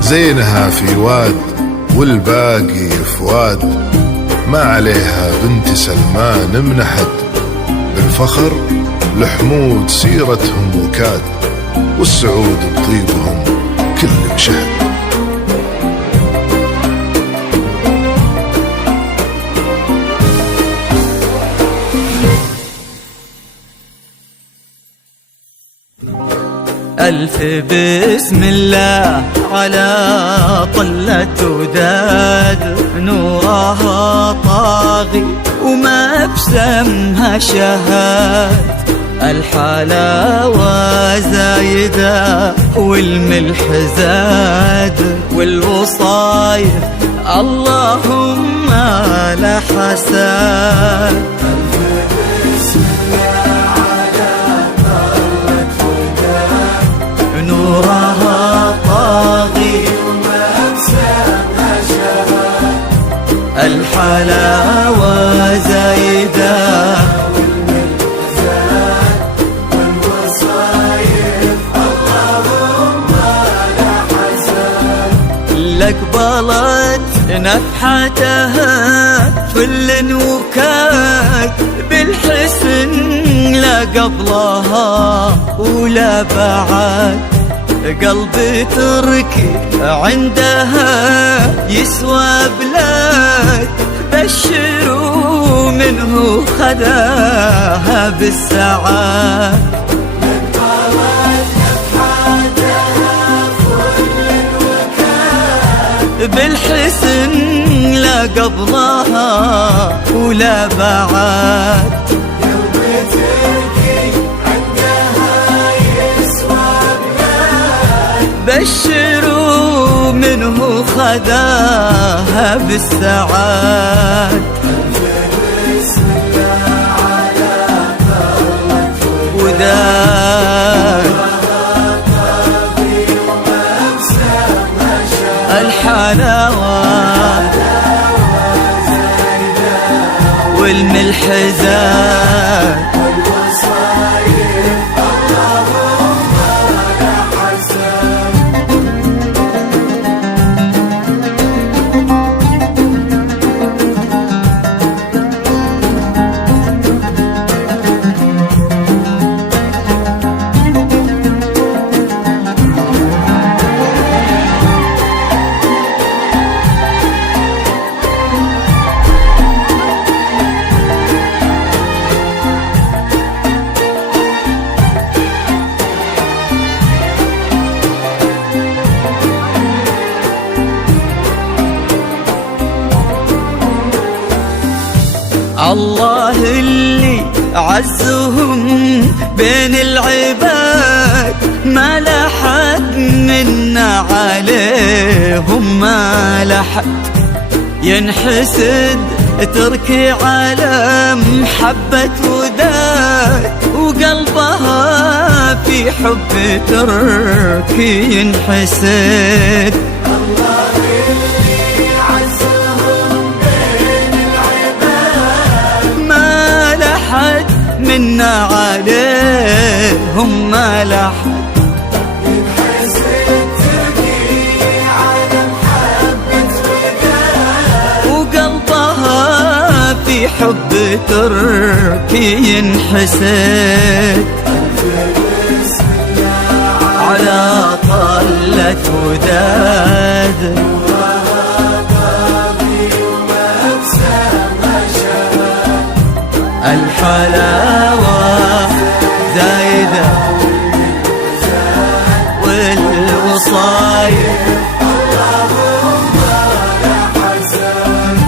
زينها في واد والباقي فؤاد، ما عليها بنت سلمان منحد، بالفخر لحمود سيرتهم وكاد، والسعود بطيبهم كل مشهد. ألف بسم الله على طلة وداد، نورها طاغي وما بسمها شهاد، الحلاوة زايدة والملح زاد، والوصايف اللهم لا حساد. نورها طاغي وما بسمها شهاد، الحلاوة زايدة والملح زاد، والوصايف اللهم لا حساد. لك بلت نفحتها فل وكاد، بالحسن لا قبلها ولا بعد، قلبي تركي عندها يسوى بلاد، بشروا منه خداها بالسعاد. بالحسن لا قبلها ولا بعد، بشروا منه خداها بالسعاد. بسم الله على وداد، الحلاوة والملح زاد، الله اللي عزهم بين العباد، ما لحد منا عليهم ما لحد، ينحسد تركي على محبة وداد، حب تركي ينحسد. الله اللي عزهم بين العباد ما لحد منا عليهم، ما لحد ينحسد تركي على محبة وداد، وقلبها في حب تركي ينحسد. بسم الله على طلة وداد طاغي وما بسمى شهاد، الحلاوة زايدة والوصايا اللهم لا حسن.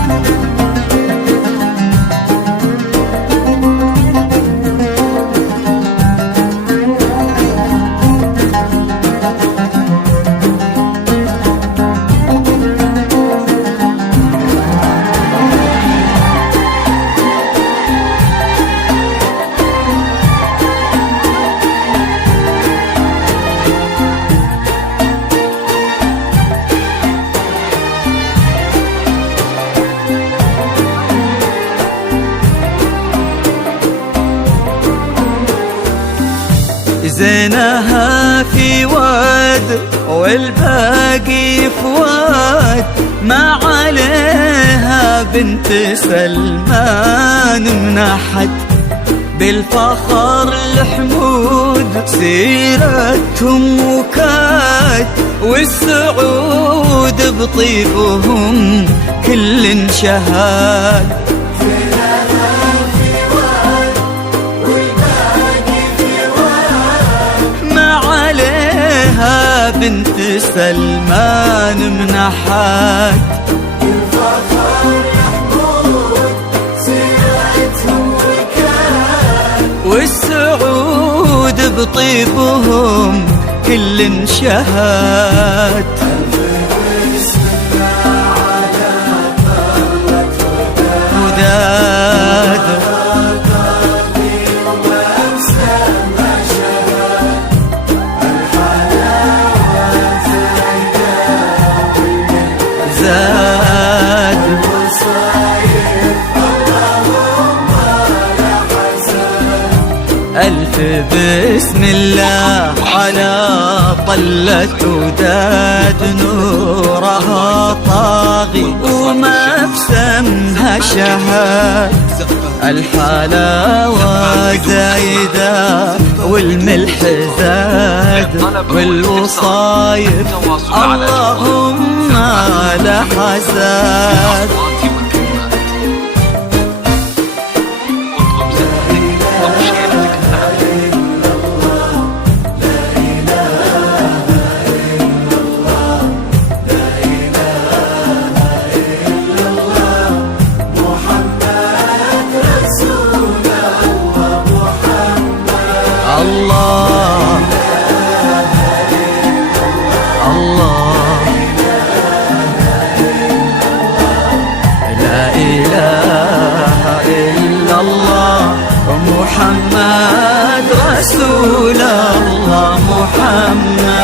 زينها في واد والباقي في واد، ما عليها بنت سلمان منحت. بالفخر الحمود سيرتهم وكاد، والسعود بطيبهم كل شهاد. بنت سلمان منحت. الفخر محمود سيرتهم وكان، والسعود بطيبهم كل شهاد. بسم الله على طلة وداد طاغي وما بسمى شهاد، الحلاوة زاد وصاير اللهم لا حسن. ألف بسم الله على طلة وداد، نورها طاغي وما بسمها شهاد. الحلاوة زايدة والملح زاد والوصايف اللهم لا حساد. الله الله لا إله إلا الله محمد رسول الله محمد.